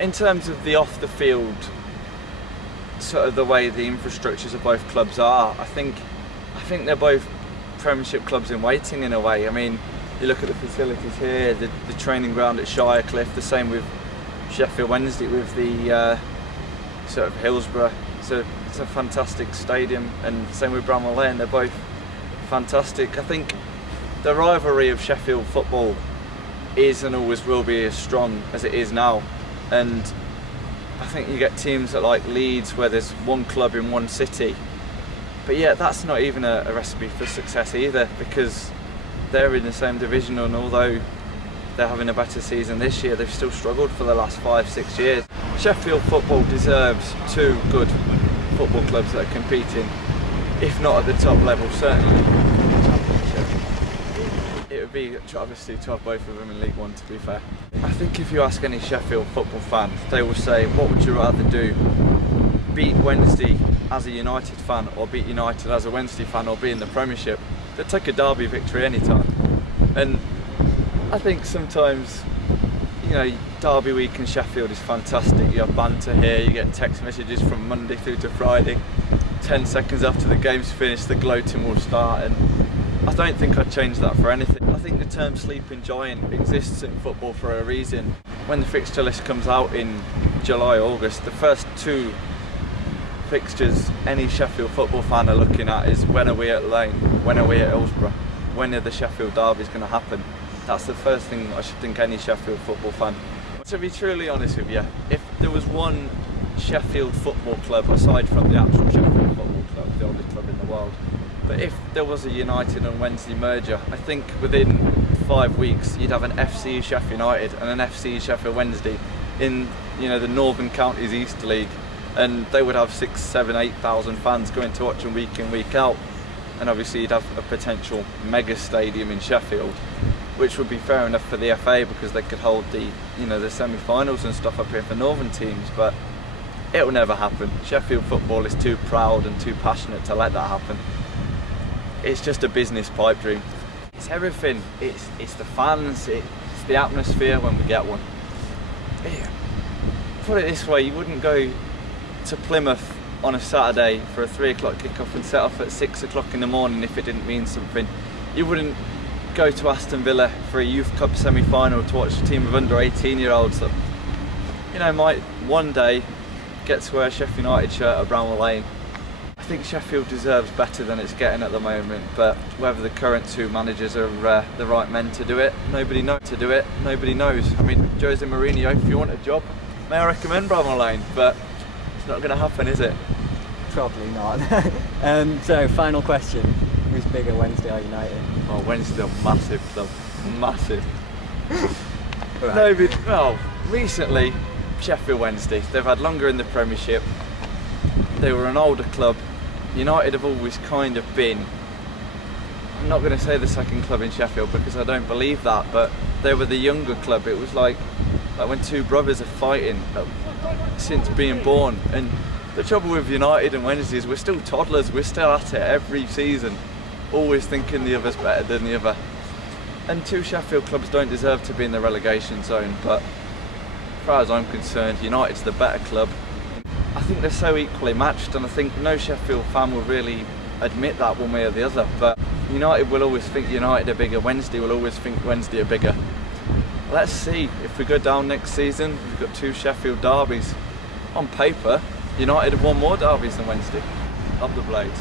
In terms of the off the field, sort of the way the infrastructures of both clubs are, I think they're both Premiership clubs in waiting in a way. I mean, you look at the facilities here, the training ground at Shirecliffe, the same with Sheffield Wednesday with the sort of Hillsborough. It's a fantastic stadium, and same with Bramall Lane. They're both fantastic. I think the rivalry of Sheffield football is and always will be as strong as it is now, and I think you get teams that like Leeds where there's one club in one city, but yeah, that's not even a recipe for success either, because they're in the same division, and although they're having a better season this year, they've still struggled for the last 5-6 years. Sheffield football deserves two good football clubs that are competing, if not at the top level, certainly. It would be a travesty to have both of them in League One, to be fair. I think if you ask any Sheffield football fan, they will say, what would you rather do? Beat Wednesday as a United fan, or beat United as a Wednesday fan, or be in the Premiership? They'd take a derby victory anytime. And I think sometimes, you know, derby week in Sheffield is fantastic. You have banter here, you get text messages from Monday through to Friday. 10 seconds after the game's finished, the gloating will start, and I don't think I'd change that for anything. I think the term sleeping giant exists in football for a reason. When the fixture list comes out in July, August, the first two fixtures any Sheffield football fan are looking at is when are we at Lane, when are we at Hillsborough, when are the Sheffield derbies going to happen. That's the first thing I should think any Sheffield football fan. To be truly honest with you, if there was one Sheffield football club aside from the actual Sheffield football club, the oldest club in the world, but if there was a United and Wednesday merger, I think within 5 weeks you'd have an FC Sheffield United and an FC Sheffield Wednesday in, you know, the Northern Counties East League, and they would have 6,000, 7,000, 8,000 fans going to watch them week in, week out, and obviously you'd have a potential mega stadium in Sheffield, which would be fair enough for the FA because they could hold the, you know, the semi-finals and stuff up here for northern teams, but it will never happen. Sheffield football is too proud and too passionate to let that happen. It's just a business pipe dream. It's everything. It's the fans, it's the atmosphere when we get one. Put it this way, you wouldn't go to Plymouth on a Saturday for a 3 o'clock kick-off and set off at 6 o'clock in the morning if it didn't mean something. You wouldn't go to Aston Villa for a Youth Cup semi-final to watch a team of under 18-year-olds that, you know, might one day get to wear a Sheffield United shirt at Bramall Lane. I think Sheffield deserves better than it's getting at the moment, but whether the current two managers are the right men to do it, nobody knows. I mean, Jose Mourinho, if you want a job, may I recommend Bramall Lane, but it's not going to happen, is it? Probably not. So, final question. Who's bigger, Wednesday or United? Oh, Wednesday, a massive club. Massive. Right. No, but, well, recently, Sheffield Wednesday, they've had longer in the Premiership. They were an older club. United have always kind of been, I'm not going to say the second club in Sheffield because I don't believe that, but they were the younger club. It was like when two brothers are fighting since being born. And the trouble with United and Wednesday is we're still toddlers. We're still at it every season, always thinking the other's better than the other. And two Sheffield clubs don't deserve to be in the relegation zone, but as far as I'm concerned, United's the better club. I think they're so equally matched, and I think no Sheffield fan will really admit that one way or the other, but United will always think United are bigger, Wednesday will always think Wednesday are bigger. Let's see, if we go down next season, we've got two Sheffield derbies. On paper, United have won more derbies than Wednesday. Love the Blades.